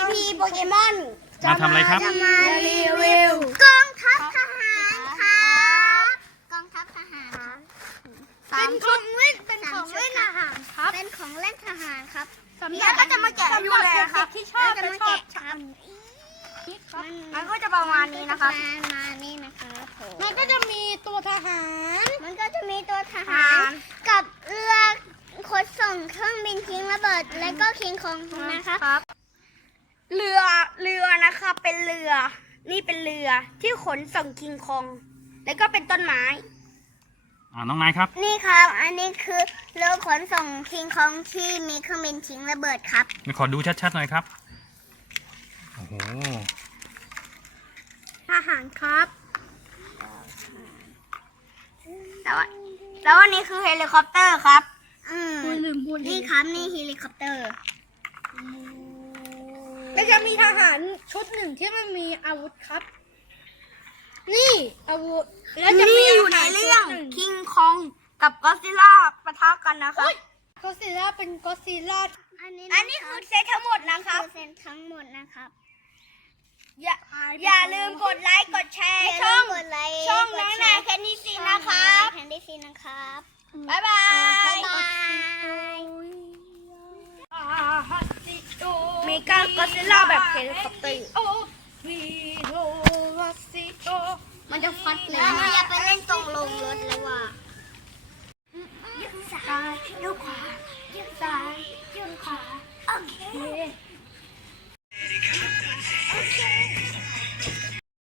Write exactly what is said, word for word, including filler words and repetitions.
พีโปเกมอนมาทำอะไรครับจะมารีวิวกองทัพทหารครับกองทัพทหารเป็นของเล่นเป็นของเล่นทหารครับเป็นของเล่นทหารครับเนี่ยก็จะมาแกะให้ดูเลยนะครับที่ชอบจะมาแกะครับมันก็จะประมาณนี้นะครับประมาณนี้นะครับมันก็จะมีตัวทหารมันก็จะมีตัวทหารกับเรือขนส่งเครื่องบินทิ้งระเบิดและก็คิงคองนะครับเรือเรือนะคะเป็นเรือนี่เป็นเรือที่ขนส่งคิงคองแล้วก็เป็นต้นไม้อ่าน้องนายครับนี่ครับอันนี้คือเรือขนส่งคิงคองที่มีเครื่องบินทิ้งระเบิดครับขอดูชัดๆหน่อยครับโอ้โหทหารครับแต่ว่าแต่ว่านี่คือเฮลิคอปเตอร์ครับอืมนี่ครับนี่เฮลิคอปเตอร์ก็จะมีทหารชุดหนึ่งที่มันมีอาวุธครับ นี่อาวุธแล้วจะมีนี่อยู่ในเรื่องคิงคองกับก็อดซิลล่าปะทะกันนะครับก็อดซิลล่าเป็นก็อดซิลล่าอันนี้อันนี้คือเซตทั้งหมดนะครับเซตทั้งหมดนะครับอย่าอย่าลืมกดไลค์กดแชร์ช่องช่องน้องนายแคนดี้ซีนะครับแคนดี้ซีนะครับบ๊ายบายบ๊ายบายมีการก็อดซิลล่าแบบเฮลิคอปเตอร์มันจะฟัดเลยมันจะไปเล่นตรงลงรถแล้วว่ะยึดซ้ายยึดขวายึดซ้ายยึดขวาโอเค